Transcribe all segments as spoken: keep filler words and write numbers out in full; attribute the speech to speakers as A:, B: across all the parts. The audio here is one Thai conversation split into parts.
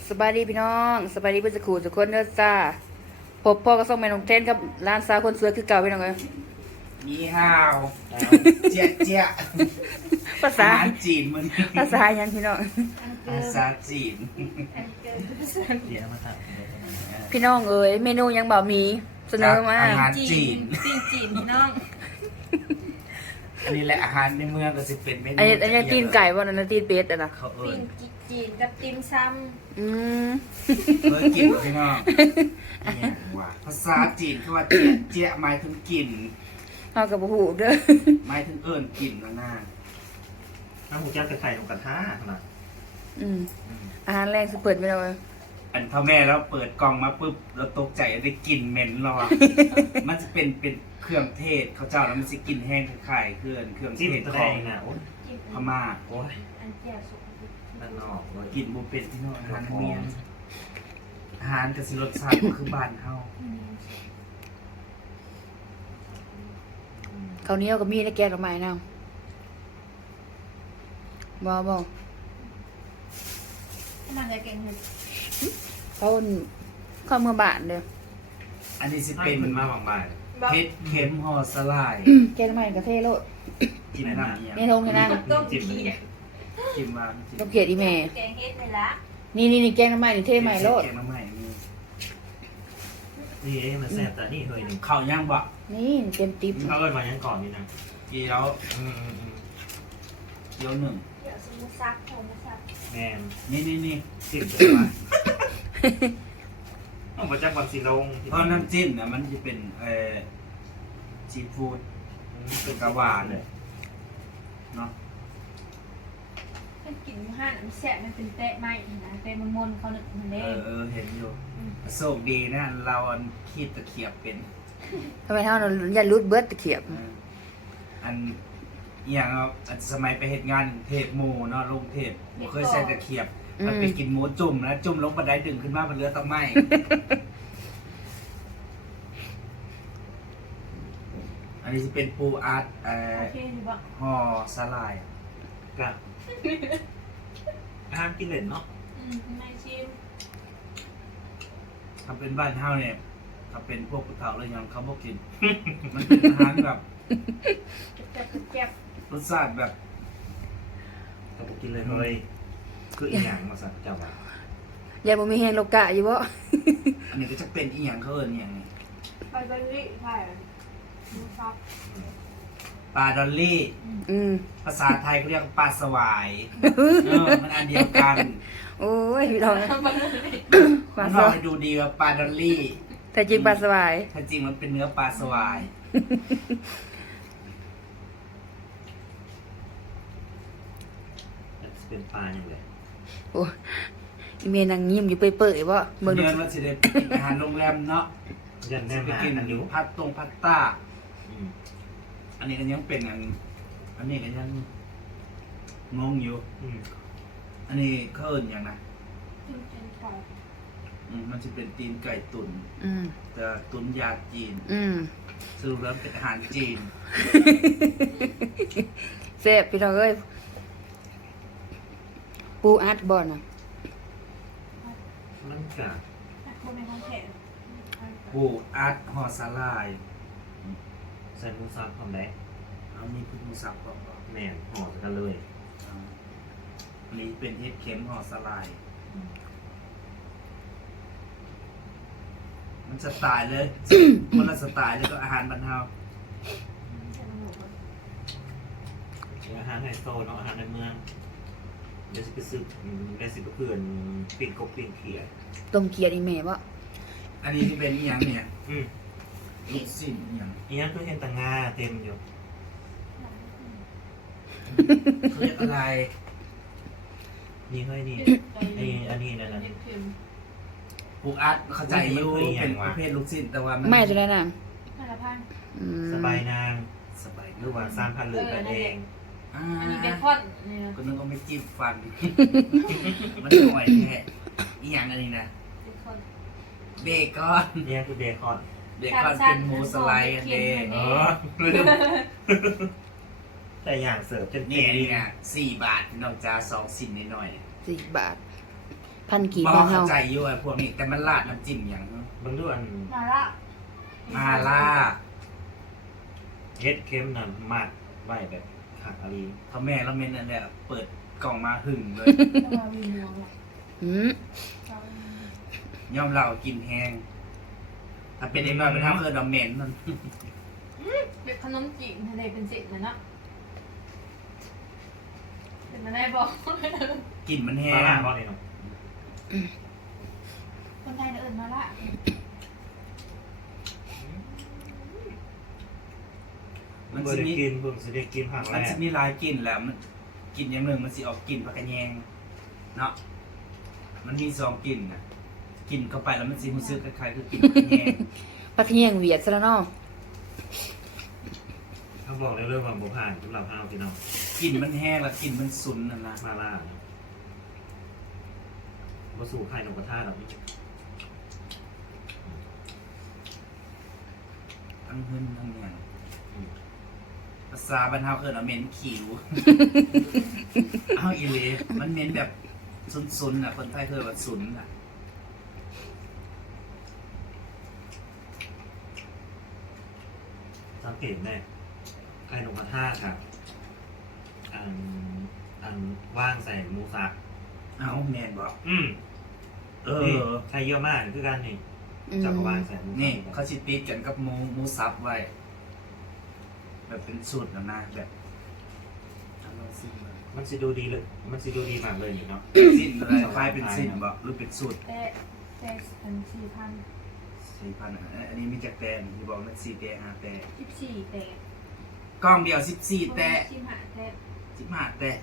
A: สบายดีพี่น้องสบายดีเพื่อนสกูทุกคนเด้อจ้าพบพ่อก็ส่งแม่น้องเทนกับร้านสาวคนสวยคือเก่าพี่น้องเอ้ย
B: นี่ฮาวเจี๊ยะเจี๊ยะ
A: ภาษา
B: อาหารจีนมัน
A: ภาษาหยังพี่น้อง
B: ภาษาจีน
C: เดี๋ยวมาถ่าย
A: พี่น้องเอ้ยเมนูยังบ่มีเสนอมา
B: อาหารจีน
D: จีนจีนพี่น้อง
B: อันนี้แหละอาหารในเมืองก็สิเป็นเมนู
A: อันนี้อันนี้ตีนไก่บ่นั่นนะตีนเป็ดอ่ะนะ
B: เขาเอิ
D: จี
B: ญ
D: นจีนกับติมซัม
A: อืม
B: เคยกินบ่พี่น้องเนี่ยว่าภาษาจีนคือว่าเจี๊ยะเจี๊ยะหมายถึงกิน
A: เฮากับบ่ฮู้เด้อ
B: หมายถึงเอิญกินนะหน้า
C: น้ำหมูจ้าจะไข่ลงกระทะขนาด
A: อืมอาหารแรงสุดเปิดพี่น้องเอ้ย
B: อันพ่อแม่เราเปิดกล่องมาปุ๊บเราตกใจได้กลิ่นเหม็นเราอะ มันจะเป็นเป็นเครื่องเทศเขาเจ้าแล้วมันจะกลิ่นแห้งคล้ายๆเครื่องเครื่อง
C: จิ้ม
B: เทศ
C: ตัว
B: ข
C: แด
B: อง
C: งนะโอ้ย
D: จีน
B: พม่า
C: โอ้ย
D: อันเจียวสุก
C: ด้านนอกเลย
B: กินบุเป็ดที่โน่นอาหารเมียนอาหารกสิรสชาติก็คือบ้านเฮา
A: ข้าวเหนียวก็มีในแกงดอกไม้นำบ่บ่
D: มันจะเก่งเลย
A: เขาเข้าเมืองบ้านเด้อ
B: อันนี้สิ
C: เป็
B: เป็น น
C: มันมาบางบ่าย
B: เผ็ดเค็มห่อสลาย
A: แกงดอกไม้กระเทโลด
B: กินน้ำเอียง
A: นี่ทงนี่นั่ง
D: ต้ม
C: จิ้ม
D: จีน
B: กินวางกิน
A: ต้องเกลียดอีแม่
D: แกงเฮ็ดเลยละ
A: นี่นี่นี่แกงน้ำใหม่นี่เทใหม่โลด
B: เกน้ำใหม่มี
C: นี่เอ๊ะมันแซ่บแต่นี่เฮ้ยนี่
B: ข้าวย่างบ่
A: นี่เต็มติ๊บ
C: เขาเอิ้นมายังก่อนนี่นะ
B: กี่แล้ว
C: อืมอืมอืม
B: เดี๋ยวหนึ่ง
D: เดี๋ยวสมุซักโหมุซัก
C: แมน
B: นี่นี่นี่
C: จิ้มตัวมาต้องมาจากวันสีลง
B: เพราะน้ำจิ้มเนี่ยมันจะเป็นเอ่อซีฟู้ด
C: เป็นกระวานเลย
B: เนาะ
D: มันกินห้านมันแสบมันเป็นเตะไหมนะเตะมันมนเขาหนึ่งมัน
B: เอ
D: เด้
B: อเออเห็นอยู่โชคดีนะเราอันคีดตะเขียบเป็น
A: ทำไมเท่านั้นอย่ารูดเบิร์ดตะเขียบ
B: เอออันอหย่างเอาอันสมัยไปเหตุงานเทพหมูเนาะลงเทพบ่เคยใส่ตะเขียบ มันไปกินหมูจุ่มนะจุ่มลงบันไดดึงขึ้นมามันเหลือแตะไม้ อันนี้จะเป็นปูอัดเอ่อ
D: โอเคดีบ่
B: ห่อสลาย
C: กะอาหารกินเล่นเนาะ
D: อืมไม่ชิม
B: ถ้าเป็นบ้านเฮาเนี่ยถ้าเป็นพวกผู้เฒ่าเลยยังเขาบอกกิน มันเป็นอาหารแบบ
D: เจ็บเจ็บ
B: รสชาติแบบ
C: ก็ไปกินเลยเฮ้ยคืออีหยังมาสั่งเจ้าว่า
A: อย่าบ่มีแฮงโลกะอยู่บ่
B: อันนี้ก็จะเป็นอีหยังเขาเอิ้นอีหยังนี่
D: ไปเบอร์รี่ใช่มุซัก
B: ปลาดอลลี่
A: อืม
B: ภาษาไทยเขาเรียกปลาสวายเออมันอันเดียวกัน
A: โอ้ยพี่น้อง ควา
B: มั
A: ม
B: น
A: ส
B: ลอง
A: วย
B: ให้ดูดีว่าปลาดอลลี่
A: แต่จริงปลาสวาย
B: ถ้าจริงมันเป็นเนื้อปลาสวาย
C: เป็นปลาอย่างไร
A: โอ้ยอีเมนังยิ้มอยู่เปื่อยๆบ่เบิ่งดู
B: เดือนว่าสิได้ไปกินอาหารโรงแรมเนาะ
C: ยันแน่
B: สิไป
C: มา
B: กิน
C: อันอยู่
B: พัตตรงพัตต้า
C: อืม
B: อันนี้ก็ยังเป็นอัน อันนี้ก็ยังงงอยู่
C: อืม
B: อันนี้เขาเอิ้นอย่างนะ
D: จุ่มเป็นไก่
B: อืมมันจะเป็นตีนไก่ตุ๋น
A: อืม
B: แต่ตุ๋นยาจีน
A: อืม
B: สรุปแล้วเป็นอาหารจีน
A: แซ่บพี่น้องเอ้ยปูอัดบ่น่ะ
C: มันกะ
D: คนในห้องแถว
B: ปูอัดห่อสาลาย
C: ใส่หมูสับทำได้
B: เอามีพุทธมุสับก่อน
C: แม่นห่อกันเลย
B: อันนี้เป็นเห็ดเข็มห่อสลาย มันสไตล์เลย คนละสไตล์เลยก็อาหารบรรเทา
C: อาหารไฮโซเนาะอาหารในเมืองเดี๋ยวสิไปซื้ออืมเดี๋ยวสิไปเพื่อนปิ้งกบปิ้งเขียด
A: ต้มเกียดอีแม่บ่
B: อันนี้ที่เป็นอีหยังเนี่ย
C: อืม
B: ลูกสิ้นอีหยัง
C: อีนั้นก็เห็นแตางาเต็มอยู่
B: เขาเรียกอะไร
C: นี่เฮ้ยนี่ไออันนี้นั่นน่ะ
B: ปูอัดเข้าใจอยู่เป็นประเภทลูกสิ้นแต่ว่ามัน
A: ไม่ตัวนั้นน่ะ
D: มาละพัน
A: อืม
C: สบายนาง
B: สบาย
C: หรือว่าสร้างพันหรือกันเอง
B: อ่า
D: อันนี้เป็นคอนนี่นะ
B: ก็นึกว่าไม่จิ้มฟัน มันห่วยแท้อีหยังอันนี้นะ
D: เป็นคอน
B: เบคอน
C: เนี่ยคือเบคอน
B: เบคอนเป็นหมูสไลด์อันเดย์
C: เออลืมแต่อย่างเสิร์ฟจน
B: นี่
C: เก่ง
B: นี่ไงสี่บาทพี่น้องจ้าสองสิ้นนิดหน่อย
A: สี่บาทพันกี่
B: บ่
A: บ้าน
B: เข้า
A: เฮา
B: ใจอยู่ไอ้พวกนี้แต่มันราดน้ำจิ้มอย่างเนอะ
C: บางด้วยอัน
D: มาละ
B: มาล่า
C: เฮ็ดเค็มน่ะหมักไว้แบบหักอะไร
B: เขาแม่เราเมนนั่นแหละเปิดกล่องมาหึ่งเลย
D: จะมาวีนัวแหละ
A: อืม
B: ย่อมเรากินแห้งถ้าเป็นเด็กน้อยเป็นทางเอิญเราเหม็นมัน
D: เป็นขนมจีนทะเลเป็นเศษนะเนาะเป็นมาได้บอก
B: กลิ่นมันแห้
C: มาง ล่าบ่นี่เนาะ
D: คนไทยน่ะเอิญมาละ
B: มัน
C: บ่
B: จะ
C: ได้
B: มี
C: กินเพิ่งสิได้กินครั้งแร
B: มัน
C: ก
B: จะมีหลายกลิ่นแหละมันกลิ่นอย่างหนึ่งมันสิออกกลิ่นผักกระแยงเนาะมันมีสองกลิ่นนะกลิ่นเข้าไปแล้วมันสิรู้สึกคล้ายๆคือกลิ่นผักกระแยง
A: พัทยงเวียดซะแล้วเนาะ
C: เขาบอกในเรื่องว่าบ่ผ่านสำหรับเฮาพี่น้อง
B: กลิ่นมันแห้งแล้วกลิ่นมันสุนนั่นนะ
C: มาล่าเนาะบ่สู่ไข่นกกระทาดอกนี่
B: ทั้งหึ่นทั้งอย่างภาษาบรรเทาเอิญเอาเหม็นขิว เอาอีเลมันเหม็นแบบซุนๆอ่ะคนไทยเคยว่าซุนอ่ะ
C: สังเกตแน่ไข่นกกระทาครับอันอันว่างใส่หมูสับ
B: เอาแมนบอก
C: อืม
B: เอ
C: นี่
B: อ
C: ใส่เยอะมากคือกันนี่
A: อืม
C: จับกระว่างใส่หมูสับ
B: นี่เขาชิติดกันกับหมูหมูสับไว้ แบบเป็นสูตรแล้วนะแบบเอาลองซิมมา
C: มันสิดูดีเลยมันสิดูดีมากเลยนี่เนาะ
B: สิ้นอะไรคล้ายเป็นสิ้นบอกหรือเป็นสูตร
D: แต่แต่เป็นสี่พัน
B: สี่พันอันนี้มีจากแตนที่บอกมันสี่แตนห้าแตน
D: สิบสี่แต่
B: กล้องเดียวสิบสี่แตน
D: สิบห้าแต่
B: สิบห้าแตน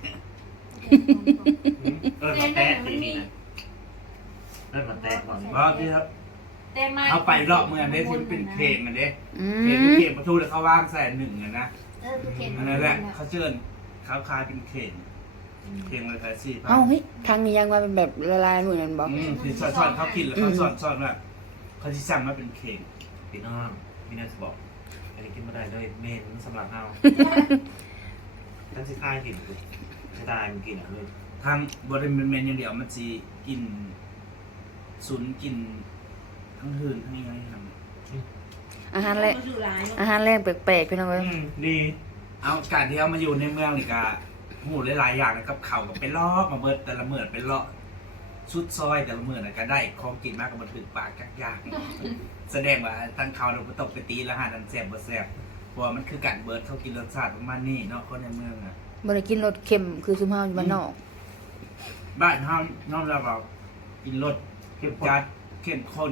C: เออมาแตะนี่นี่นะเออมาแตะก่อน
B: บอกที่ครับ
D: แต่มา
B: เขาไปรอบเมืองได้ที่เป็นเพลงกันเด้
A: อื
B: เพลง
A: ม
B: เพลงประตูแล้วเขาว่างใส่หนึ่งอะนะ
D: เออคือเข็น
B: อันนั้นแหละเขาเชิญเขาคล้ายเป็นเพลงเพลงเลยคล้ายสี่พัน
A: เอ้าเฮ้ยทางนี้ยังมาเป็นแบบละลายเหมือนกันบอก
B: อืมคือสอนๆเขากินแล้วเขาสอนสอนว่าเขาที่สั่งมาเป็นเพลง
C: พี่น้องพี่น่าจะบอกอันนี้กินไม่ได้เลยเมนสำหรับเฮาท่านสิค่ายกินจะตายมันกินอ่ะเลย
B: ทางบริเวณเมนอย่างเดียวมันจะกินศูนย์กินทั้งหืนทั้งยังไงทำ
A: อาหารแรก
D: อยู่หลายเนอะ
A: อาหารแรกแปลกๆพี่น้องเอ้ย
C: อืมดี
B: เอาการที่เอามาอยู่ในเมืองนี่ก็หูหลายๆอย่างนะกับเขาวกับเป็นลอกมาเบิดแต่ละเมื่อเป็นเลาะชุดซอยแต่ละเมื่อนะก็ได้ของกินมากกับมันถึงปากกักยากแสดงว่าตั้งเขาเราตกไปตีแล้วหาดันแสบบ่แสบเพราะว่ามันคือการเบิดเขากินรสชาติประมาณนี้เนาะคนในเมืองอ่ะ
A: บ่ได้กินรสเค็มคือซุมเฮาอยู่บ้านนอก
B: บ้านห้ามน้องเราเรากินรสเข้มจัดเข้มข้น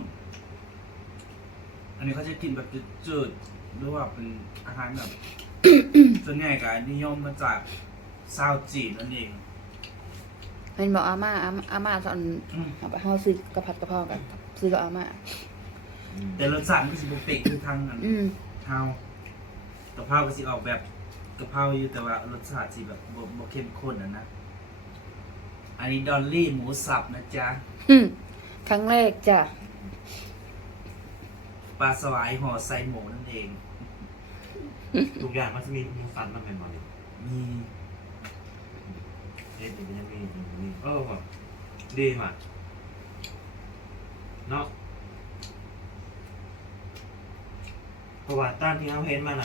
B: อันนี้เขาจะกินแบบจืดๆหรือว่าเป็นอาหารแบบ ส่วนใหญ่ก็นิยมมาจากชาวจีนนั่นเอง
A: เห็นบอกอาม่าอาม่าอาม่าสอน
B: อืม
A: เอาไปเฮาซื้อกะผัดกะเพรากันซื้อกับอาม่า
B: แต่รสชาติมันก็สิบติคือทางอัน
A: อืม
B: เฮากะเพราก็สิออกแบบกะเพราอยู่แต่ว่ารสชาติสิแบบบ่บ่เข้มข้นอ่ะนะ อันนี้ดอลลี่หมูสับนะจ๊ะ
A: อืมครั้งแรกจ้ะ
B: ปลาสวายห่อใส่หมูนั่นเอง
C: ทุกอย่างมันจะมีหมูสันมันเป็นหมดเลย
B: มี
C: เอ๊ะเดี๋ยวมันจะมีมีเออแบบดีว่ะเนาะเพราะว่าตามที่เขาเห็นมาน่ะ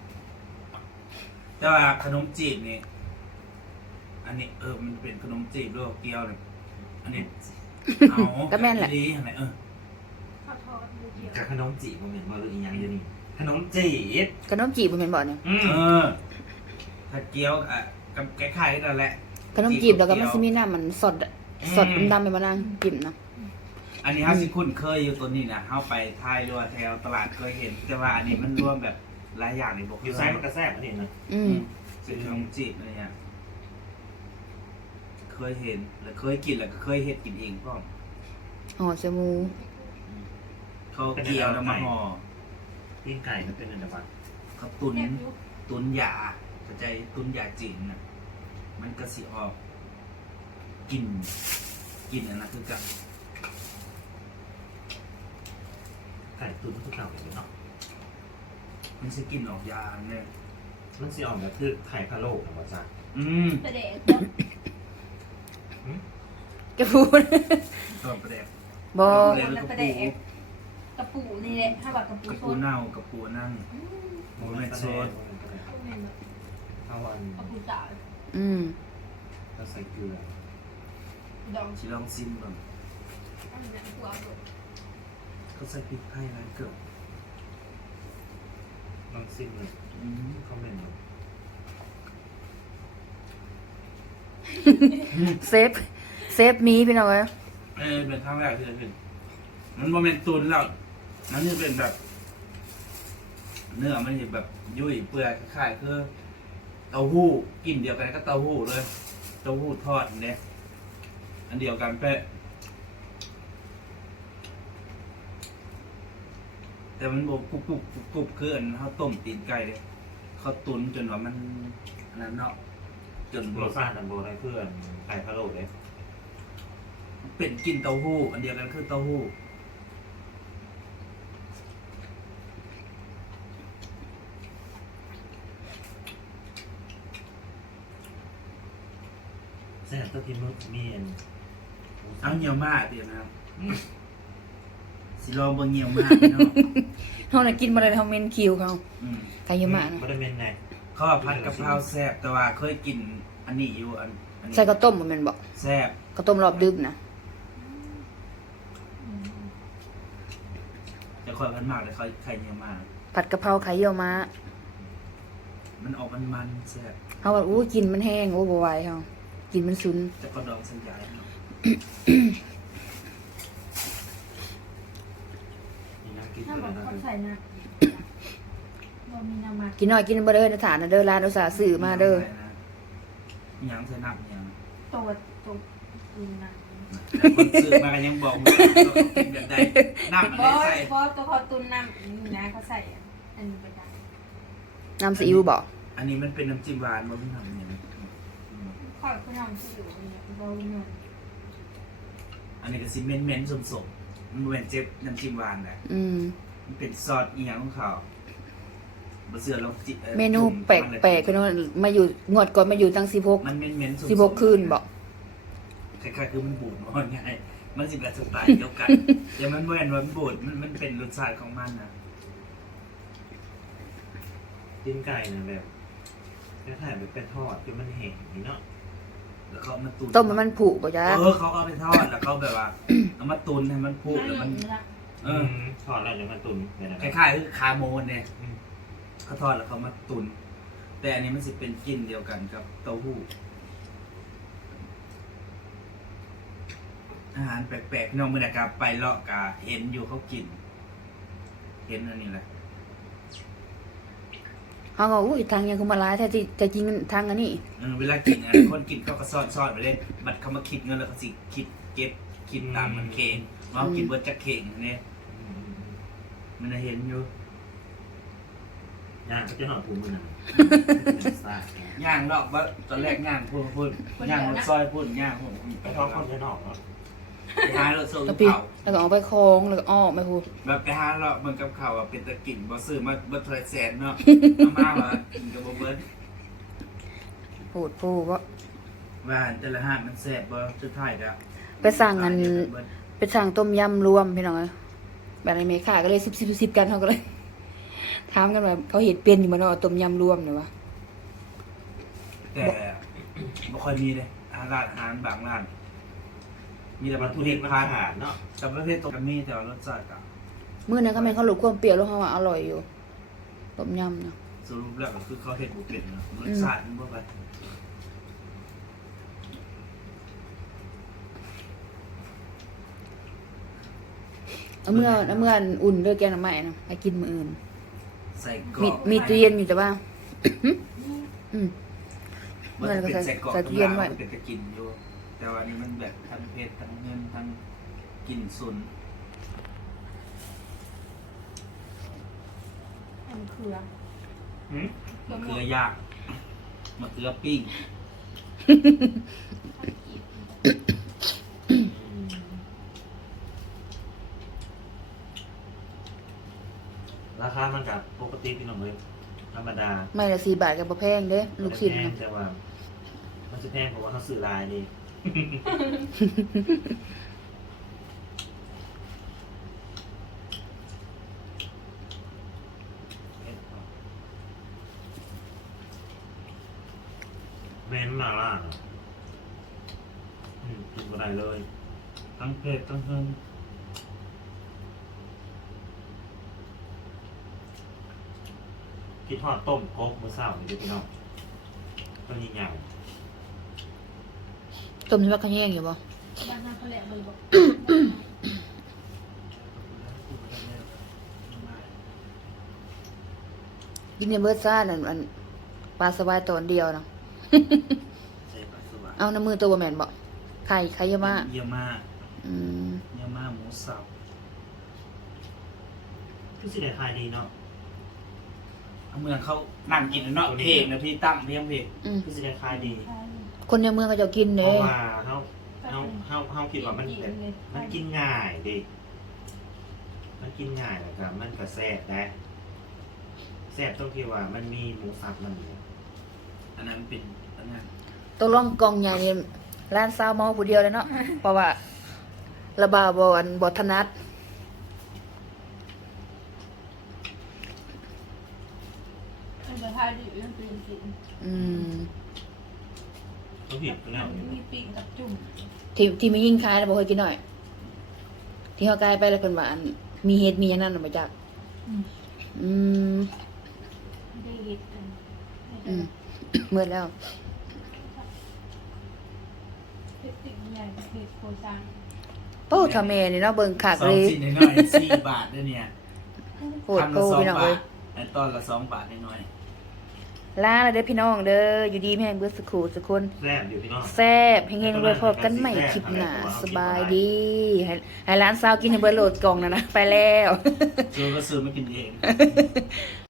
B: แต่ว่าขนมจีบนี่อันนี้เออมันเป็นขนมจีบหรือว่าเกี๊ยวเนี่ยอันนี้เอา
A: ก็แม่นแหละ
B: ดีอะไรเออ
D: ข้าวทอดดูเดียว
C: กับขนมจีบมันเหมือนว่าหรืออีกอย่างอยู่นี่ขนมจีบ
A: ขนมจีบบ่แม่นบ่เนี่ย
C: อืม
B: เออถ้าเกี๊ยวอ่ะกับคล้ายๆกันแหละ
A: ขนมจีบแล้วก็มันสิมีน้ำมันสดอะสดดำๆไปบ่นางจิ้มนะ
B: อันนี้เฮาสิคุ้นเคยอยู่ตัวนี้นะเฮาไปไทยหรือว่าแถวตลาดเคยเห็น แต่ว่าอันนี้มันรวมแบบหลายอย่างในบ่
C: อยู่ซ้ายมันกระแซบอันนี้นะ
A: อืม
B: เป็นขนมจีบอะไรเนี่ยเคยเห็นแล้วเคยกินแล้วก็เคยเฮ็ดกินเองพร้อม
A: ห่อสมู
B: เขาเกี่ยวแล้วมาห่อ
C: ตีนไก่มันเป็นอะไรบ้าง
B: เขาตุน
D: แซ่บอยู่
B: ตุนยาเข้าใจตุนยาจีนน่ะมันก็สิออกกลินกลินอันนั้นคือกับ
C: ไก่ตุ๋นทุกเก่าเลยเนาะ
B: มันสิกลินออกยาเนี่ย
C: มันสิออกแบบคือไข่พะโล้นะว่าจ้ะ
B: อืม
D: แต่เด็กเนอะ
B: ก
A: กระพูน
B: ตอนประเด็ก
A: บ่
B: เรียนกระปู
D: กระปูนี่แหละถ้าแบบกระปู
B: กระ
D: โซ
B: ปู
D: น
B: เน่ากระปูนั่ง โมเมนต์โซน
C: ข้าววัน
D: กระปูจ่า
A: อืม
C: เราใส่เกลือ
D: ดอง
B: ชิลองซิมก่อน
D: อันนี้กูเอาหมด
B: เขาใส่พริกไทยอะไรเกือบ
C: ลองซิมเลย
B: อืม
C: คอมเมนต์มา
A: เซฟเซฟมีพี่น้องเอ้ย
B: เออเป็นครั้งแรกที่ได้กินมันโมเมนต์ตุนแล้วมันนี่เป็นแบบ เนื้อมันจะแบบยุ่ยเปื่อยคล้ายๆคือเต้าหู้กินเดียวกันก็เต้าหู้เลยเต้าหู้ทอดเนี่ยอันเดียวกันเป๊ะแต่มันบอกกรุบกรุบกรุบกรุบคืออันเขาต้มตีนไก่เลยเขาตุนจนว่ามันอันนั้นเนาะจน
C: รสชาติอันโบได้เพื่อนไข่พะโล้เลย
B: เป็นกลินเต้าหู้อันเดียวกันคือเต้าหู้
C: แซ่บตัวที่มึกมีอัน
B: เอาเหนียวมากเดียวนะครับสิรอบนเหนียวมากเนาะ
A: เฮาน่ะกินบ่ได้เฮาเมนคิวเขา
B: อืม
A: ใครเยอะมากนะ
C: บริเวณไหน
B: ข้าวผัดกะเพราแซ่บแต่ว่าเคยกินอันนี้อยู่อันอันนี้
A: ใส่ข้าวต้มบ่แม่นบ่
B: แซ่บ
A: ข้าวต้มรอบดึกนะ
B: จะคอยพันมากเลยเขาไข่เหนียวมาก
A: ผัดกะเพราไข่เยี่ยวม้า
B: มันออกมันมันๆแซ่บ
A: เฮาว่าอู้กินมันแห้งโอ้บ่ไหวเฮากินมันซุน
B: แต่ก็ดองสัญญาเนาะ
C: นี่น้ำกิน
D: ถ้า
C: ไป
D: แบบ
C: แล้ว
D: เขา
C: นะ
D: ใส่น้ำเรามีน้ำมัน
A: กินน้อยกินบ่ได้เด้อฐานนะเด้อร้านอุตส่าห์ซื้อมาเด้อ
B: ใส่นะอิหยังใส่น้ำอิหยัง
D: ตัวตัวดูน้ำ
B: แต่คนซื้อมาก็ยังบอกว่ากินแบบใดน้ำมัน
D: บอ
B: ได้
D: ส
B: ใส่
D: บอสตัวเขาตุนน้ำนี่นะเขาใส่อันนี้ไปได้
A: น้ำซีอิ๊วบ่
B: อันนี้มันเป็นน้ำจิ้มหวานบ่พี่น้ำเนี่ย
D: ข้าวเขาทำที่อยู่เนี่ยบอสเนี่ย
B: อันนี้ก็สิเม้นๆสมๆมันบ่แม่นเจ็บน้ำจิ้มหวานแหละ
A: อืม
B: มันเป็นซอสอีหยังของเขาบ่เสือลองจิอ่อ
A: เมนู
B: จุ่
A: แปลกๆพี่น้องมาอยู่งวดก่อนมาอยู่ตั้งสิบหก
B: มันเม้นๆสมๆ
A: สิบหกคืนบ่
B: คล้ายๆคือมันบูดมันง่ายมันสิแบบสไตล์เดียวกัน แต่มันบ่แม่นว่ามันบูดมันมันเป็นรสชาติของมันน่ะ
C: กินไก่นะแบบแค่ถ่ายแบบเป็นทอดจนมันแห้งนี่เนาะ
B: แล้วเขาเอามาตุน
A: ต้มให้มันผุบ่จ้า
B: เออเขาเอาไปทอดแล้วเขาแบบว่า เอามาตุนให้มันพุแล้วมัน เออ
C: ทอดแล้วจะมาตุนเนี่ยนะ
B: คล้ายๆคือคาโมนเนี่ย
C: อืม
B: เขาทอดแล้วเขามาตุน แต่อันนี้มันสิเป็นกลิ่นเดียวกันกับเต้าหู้อาหารแปลกๆพี่น้องมื้อนี้ก็ไปเลาะกะเห็นอยู่เขากิน เห็นอันนี้แหละ
A: เฮาก็อุ้ยทางยังคือมาหลายแท้ที่แต่จริงทางอันนี้
B: เออเวลากินอ่ะ คนกินเขาก็ซ่อนซ่อนไปเลยบัดเขามาคิดเงินแล้วเขาสิคิดเก็บคิดตามมันเข่งว่าเขากินเบิดจักเข่งเนี่ย
C: อืม
B: มันน่ะเห็นอยู่
C: ย่างก็จะหอมปูมือหนังซ่า
B: ย่างเนาะว่าตอนแรกย่างพูดพูดย่างรถซอยพูดย่างพูด
C: ไปท้องคนจะนอกเนาะ
B: ไปหารถโซ่
A: แล้ว
B: กับ
A: พี่
B: เขา
A: แล้วก็เอาไปคองแล้วก็อ้อไปพูด
B: แบบไปหาเลาะมันกับเขาวอ่ะเป็นตะกินบ่ซื้อมาเบิดเท่าไหร่แสนเนาะเอามาว่ากินกับบ่เบิด
A: พูดพูดว่า
B: ว่าแต่ละห้านมันแซ่บบ่สุดท้ายก็
A: ไปสั่งอันไปสั่งต้มยำรวมพี่น้องเอ้ยแบบในเมค่าก็เลยสิบสิบสิบกันเขาก็เลย ถามกันว่าเขาเห็ดเป็นอยู่บ่เนาะต้มยำรวมเนี่ยวะ
B: แต่บ่ค่อยมีเลยอาหารร้านอาหารบางร้าน มีแต่
C: วั
B: วั
C: ต
B: ต
C: ถุ
B: ถุ
C: ดิ
B: ดิ
C: บบ มัน
B: พัน
C: ขาดเนาะ
B: แต่ประเภทตรงมีแต่ว่ารสชาติก็
A: มื้อนั้นก็แม่นเขาลดความเปรี้ยวลงเฮาว่าอร่อยอยู่ต้มยำเนาะ
B: สรุปแล้วก็คือเขาเฮ็ดบ่เป็นเนาะรสชาติมันบ่แบบ
A: เอาเมื่อเอาเมื่ออุ่นเด้อแกงหน่อไม้นะให้กินมื้ออื่น
B: ใส่กรอ
A: มี
B: ก
A: มีตู้เย็นอยู่แต่ว่า อืม
B: มันจะเป็น
A: ใส่
B: ใส่กรอก
A: ใส่ตู้เย็นไว้
B: มันเป็นตะกินอยู่ แต่ว่านี่มันแบบทั้งเผ็ดทั้งเงินทั้งกลิ่นสุน
D: อันเขือ
C: หืม
D: เขือ
B: มะ
D: หม
B: เขื
D: ด
B: อยากมะเขือปิ้ง
C: ราคามันกับปกติพี่น้องเลยธรรมดา
A: ไม่ละสี่บาทก็บ่แพงเด้ลูกชิ้น
C: แพง
A: นะ
C: แต่ว่า มันจะแพงเพราะว่าเขาซื้อลายนี่เมนมาล่าเนาะอืมกินบ่ได้เลย
B: ทั้งเผ็ดทั้งเพิ่ม
C: คิดทอดต้มกบมื้อเช้านี่เด้อพี่น้องต้นใหญ่
A: ต้มที่ว่าขะแยงอยู่บ่
D: บ้านนาเขาแหลกเบอร์บอก
A: กินในเบิดซ่านั่นอันปลาสบายตอนเดียวนะ
B: ใส่ปลาสวาย
A: เอาน้ำมือตัวบ่แม่นบ่ไข่ไข่เยอะมาก
B: เยี่ยมมาก
A: อืม
B: เยี่ยมมากหมูสับ
C: ๆคือสิได้ขายดีเนาะ
B: เอาเมืองเขานั่งกินเนาะเพลงนะพี่ตั้มเพียงเพลง
A: อืม
C: คือสิได้ขายดี
A: คนในเมืองเขาจะกิน
C: เพ
A: เด้
C: ราะว่าเฮาเฮาเฮาเฮาคิดว่ามันแบบมันกินง่ายเดิมันกินง่ายแล้วก็มันก็แซ่บได้แซ่บตรงที่ว่ามันมีหมูสับมันอยู่
B: อันนั้นเป็นอันนั้น
A: ต้องลองกล่องใหญ่นี่ร้านซาวเมาผู้เดียวเลยเนาะ เพราะว่าระบาบ่อันบ่ถนัด
D: มันจะทายดีเรื่องปีนกิน
A: อืม
C: ต้องผิดไปแล้ว
D: มีปีกกับจุ่ม
A: ที่ที่มียิ่งคายแล้วบ่เคยกินหน่อย ที่เฮากายไปแล้วเพิ่นว่าอันมีเฮ็ดมีหยังนั่นน่ะบ่จักอืม
D: ได้เห็ดกัน
A: อืม เมื่อแล้ว
D: เห็ดติ่งใหญ่กับเห็ดโคซัง
A: โป้ทาแม่นี่เนาะเบิ่งคัก
B: สอ
A: เล
B: ง
A: ย
B: ชิ้นน้อยๆสี่บาทเด้อเนี่ย
A: โหดโกพี่น้องเอ้ย
B: ไอ้ตอนละสองบาทน้อย
A: ลาแล้วเด้อพี่น้องเด้ออยู่ดีแม่งเบิดสักครู่สักคน
C: แซ่บอยู่พี่น้อง
A: แซ่บเฮงๆรวยพบกันใหม่คลิปหน้าสบายดี ให้ให้ร้านซาวกินให้เบิดโหลดกล่องนะนะ ไปแล้ว
B: ๆซื้อก็ซื้อไม่กินเอง